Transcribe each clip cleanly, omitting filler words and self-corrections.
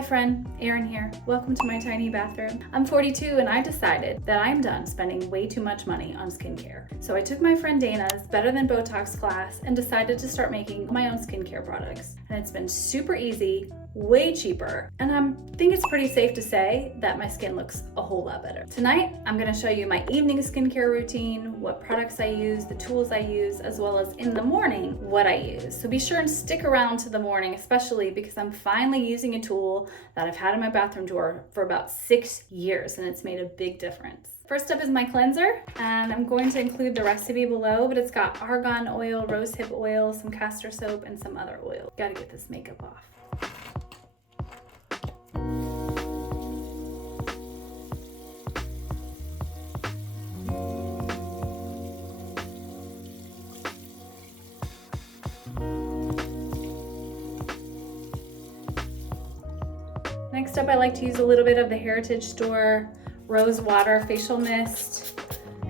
Hi friend, Erin here. Welcome to my tiny bathroom. I'm 42 and I decided that I'm done spending way too much money on skincare. So I took my friend Dana's Better Than Botox class and decided to start making my own skincare products. And it's been super easy, way cheaper, and I think it's pretty safe to say that my skin looks a whole lot better. Tonight, I'm gonna show you my evening skincare routine, what products I use, the tools I use, as well as in the morning, what I use. So be sure and stick around to the morning, especially because I'm finally using a tool that I've had in my bathroom drawer for about 6 years, and it's made a big difference. First up is my cleanser, and I'm going to include the recipe below, but it's got argan oil, rosehip oil, some castor soap, and some other oil. Gotta get this makeup off. Next up, I like to use a little bit of the Heritage Store Rose Water Facial Mist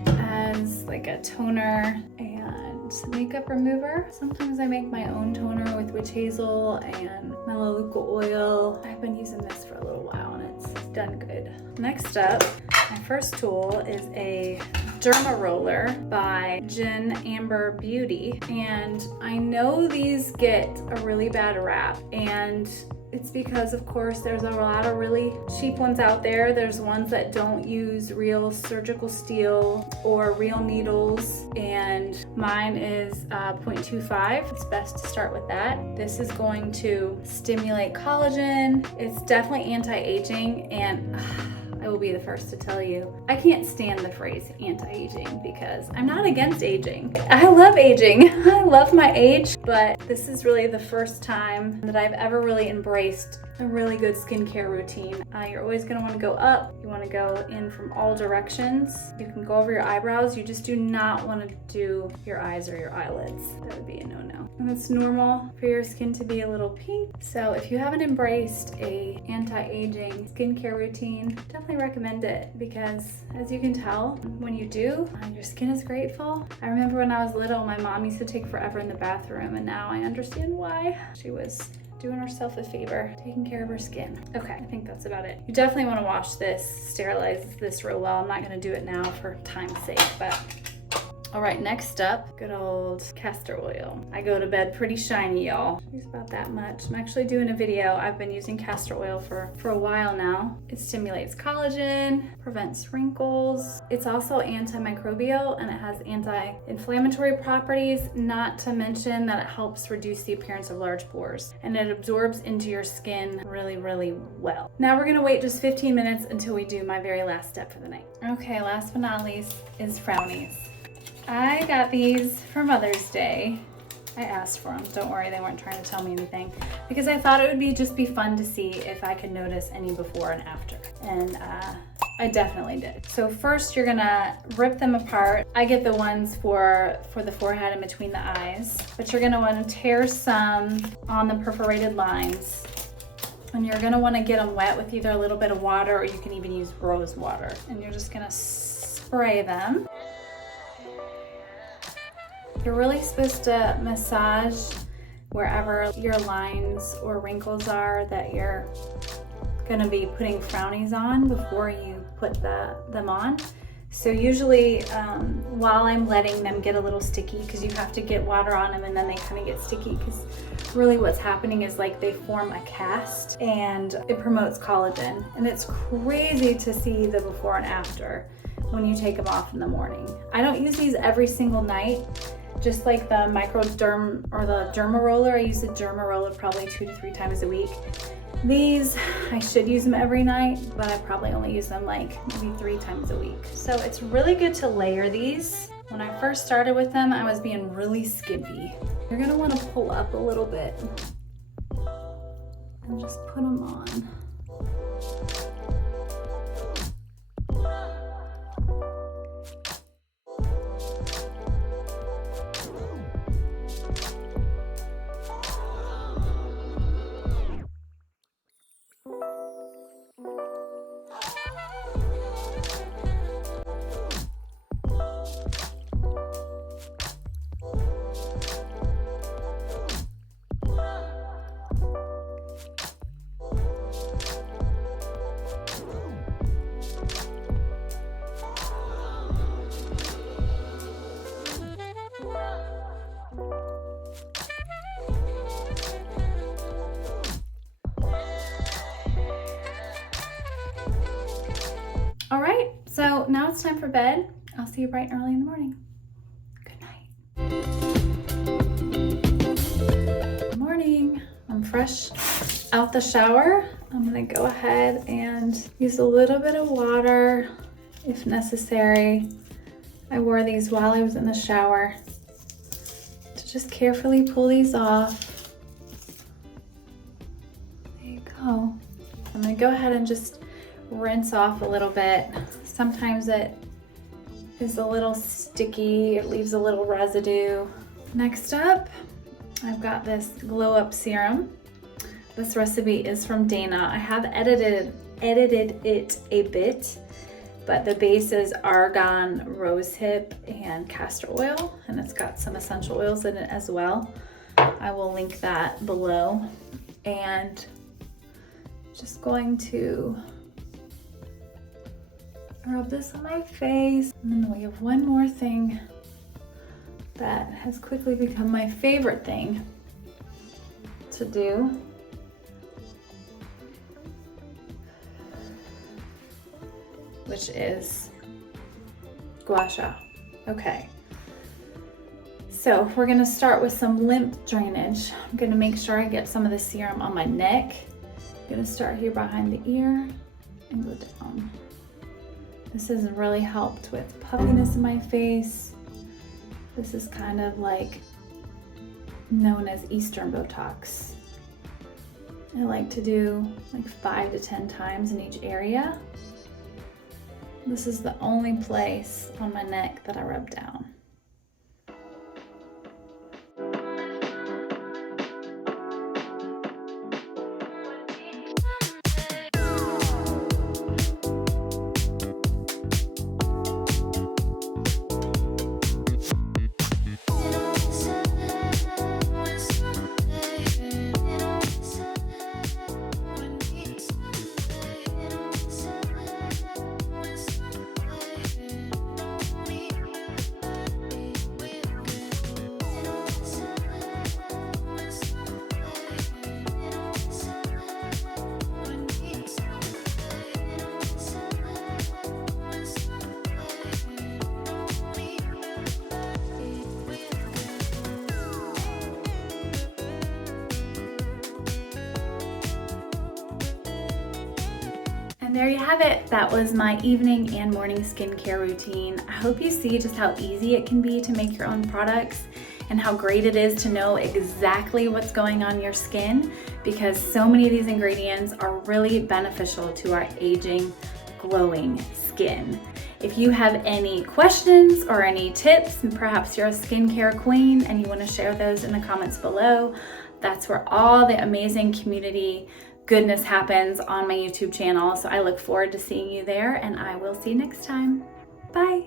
as like a toner and makeup remover. Sometimes I make my own toner with witch hazel and melaleuca oil. I've been using this for a little while and it's done good. Next up, my first tool is a Derma Roller by Jen Amber Beauty. And I know these get a really bad rap, and it's because, of course, there's a lot of really cheap ones out there. There's ones that don't use real surgical steel or real needles, and mine is 0.25. It's best to start with that. This is going to stimulate collagen. It's definitely anti-aging, and I will be the first to tell you, I can't stand the phrase anti-aging because I'm not against aging. I love aging. I love my age, but this is really the first time that I've ever really embraced a really good skincare routine. You're always gonna wanna go up. You wanna go in from all directions. You can go over your eyebrows. You just do not wanna do your eyes or your eyelids. That would be a no-no. And it's normal for your skin to be a little pink. So if you haven't embraced a anti-aging skincare routine, definitely recommend it, because as you can tell, when you do, your skin is grateful. I remember when I was little, my mom used to take forever in the bathroom, and now I understand why. She was doing herself a favor, taking care of her skin. Okay, I think that's about it. You definitely want to wash this, sterilize this real well. I'm not going to do it now for time's sake, but all right, next up, good old castor oil. I go to bed pretty shiny, y'all. Use about that much. I'm actually doing a video. I've been using castor oil for a while now. It stimulates collagen, prevents wrinkles. It's also antimicrobial, and it has anti-inflammatory properties, not to mention that it helps reduce the appearance of large pores, and it absorbs into your skin really, really well. Now we're gonna wait just 15 minutes until we do my very last step for the night. Okay, last but not least is frownies. I got these for Mother's Day. I asked for them. Don't worry, they weren't trying to tell me anything, because I thought it would just be fun to see if I could notice any before and after. And I definitely did. So first you're gonna rip them apart. I get the ones for the forehead and between the eyes, but you're gonna wanna tear some on the perforated lines. And you're gonna wanna get them wet with either a little bit of water, or you can even use rose water. And you're just gonna spray them. You're really supposed to massage wherever your lines or wrinkles are that you're gonna be putting frownies on before you put them on. So usually while I'm letting them get a little sticky, because you have to get water on them and then they kind of get sticky, because really what's happening is like they form a cast and it promotes collagen. And it's crazy to see the before and after when you take them off in the morning. I don't use these every single night. Just like the microderm or the Derma Roller, I use the Derma Roller probably 2 to 3 times a week. These, I should use them every night, but I probably only use them like maybe 3 times a week. So it's really good to layer these. When I first started with them, I was being really skimpy. You're gonna wanna pull up a little bit and just put them on. All right, so now it's time for bed. I'll see you bright and early in the morning. Good night. Good morning. I'm fresh out the shower. I'm gonna go ahead and use a little bit of water if necessary. I wore these while I was in the shower to just carefully pull these off. There you go. I'm gonna go ahead and just rinse off a little bit. Sometimes it is a little sticky, it leaves a little residue. Next up, I've got this glow up serum. This recipe is from Dana. I have edited it a bit, but the base is argan, rosehip, and castor oil, and it's got some essential oils in it as well. I will link that below. And just going to rub this on my face. And then we have one more thing that has quickly become my favorite thing to do. Which is gua sha. Okay. So we're gonna start with some lymph drainage. I'm gonna make sure I get some of the serum on my neck. I'm gonna start here behind the ear and go down. This has really helped with puffiness in my face. This is kind of like known as Eastern Botox. I like to do like 5 to 10 times in each area. This is the only place on my neck that I rub down. And there you have it. That was my evening and morning skincare routine. I hope you see just how easy it can be to make your own products and how great it is to know exactly what's going on in your skin, because so many of these ingredients are really beneficial to our aging, glowing skin. If you have any questions or any tips, and perhaps you're a skincare queen and you want to share those in the comments below, that's where all the amazing community goodness happens on my YouTube channel. So I look forward to seeing you there, and I will see you next time. Bye.